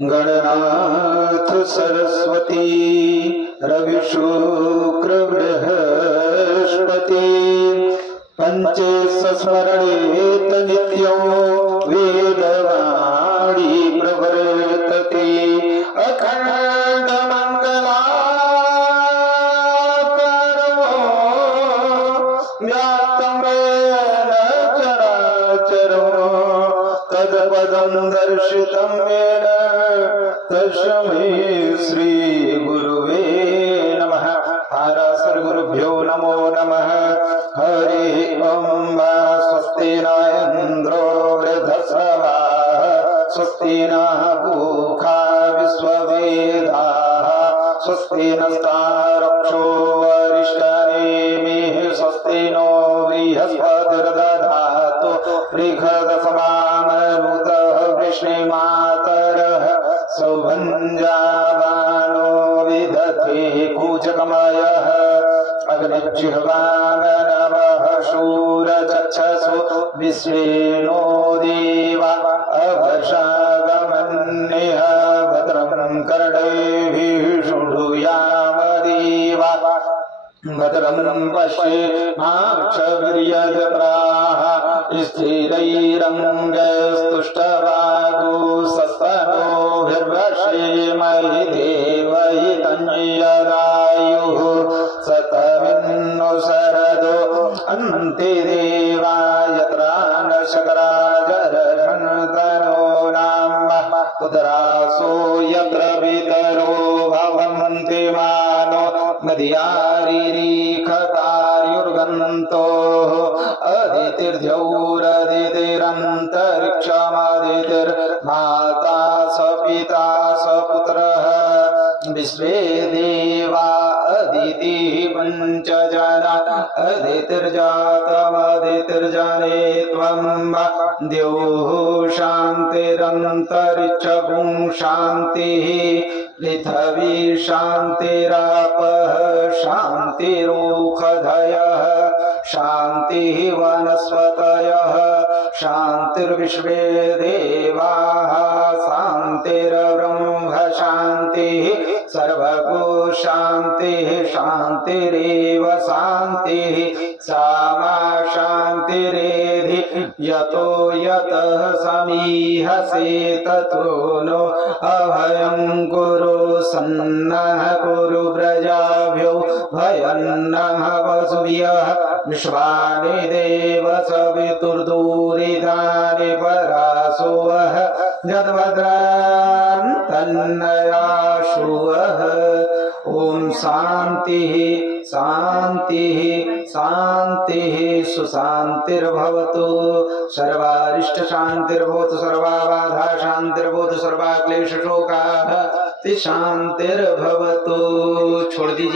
गणनाथ सरस्वती रवि शुक्र बृहस्पति पंचेश स्मरणेत नित्यं वेदवाणी प्रवर्तते अखंड मंगलाकरो व्याप्तं येन चराचरो तत्पदं दर्शितं येन तस्मै श्री गुरुवे नमः। आरासर गुरुभ्यो नमो नमः। हरि ओम। स्वस्ति न इंद्रो वृद्धश्रवाः स्वस्ति न पूषा विश्ववेदाः स्वस्ति नस्तारक्षो अरिष्टनेमिः स्वस्ति नो बृहस्पतिर्दधातु ऋगदशमामरुतः वृष्णिमातरः सौभञ्जावानो विदधे कूजकमयः अग्निजिह्वानवः शूरचक्षसो विश्वेनो देवा अभषागमन्यः भद्रं कर्णैभिः शृणुयाम देवा भद्रं पश्येमाक्षवीर्यजत्राः स्थिरैरङ्गस्तुष्टवागुस्तनोभिर्वशेमहि देवहितञ्जदायुः सतमिन्नो शरदो अन्ते देवा यत्रा न शकराजरशन्तनो नाम उदरासो यत्र पितरो भवन्ति मानो नद्यारीरीखतार्युर्गन्तो अदितिर्द्यौरदितिरन्तरिक्षमादितिर्माता स पिता स पुत्रः विश्वे देवा अदितिः पञ्च जना अदितिर्जातमदितिर्जने त्वं द्योः शान्तिरन्तरिक्षगुं शान्तिः पृथिवी शान्तिरापः शान्तिरोषधयः शान्तिः वनस्पतयः शान्तिर्विश्वे देवाः शान्तिर्ब्रह्म शान्तिः सर्वगो शान्तिः शान्तिरेव शान्तिः सामा शान्तिरेधि यतो यतः समीहसे ततो नो अभयं कुरु सन्नः कुरु प्रजाभ्यो भयन्नः वसुभ्यः विश्वानि देव सवितुर्दूरितानि परासुवः यद्भद्रान् तन्नयाशुवः। ओम शान्तिः शान्तिः शान्तिः सुशान्तिर्भवतु सर्वारिष्ट शान्तिर्भवतु सर्वाबाधा शान्तिर्भवतु सर्वाक्लेश शोकाः शान्तिर्भवतु। छोड़ दीजिए।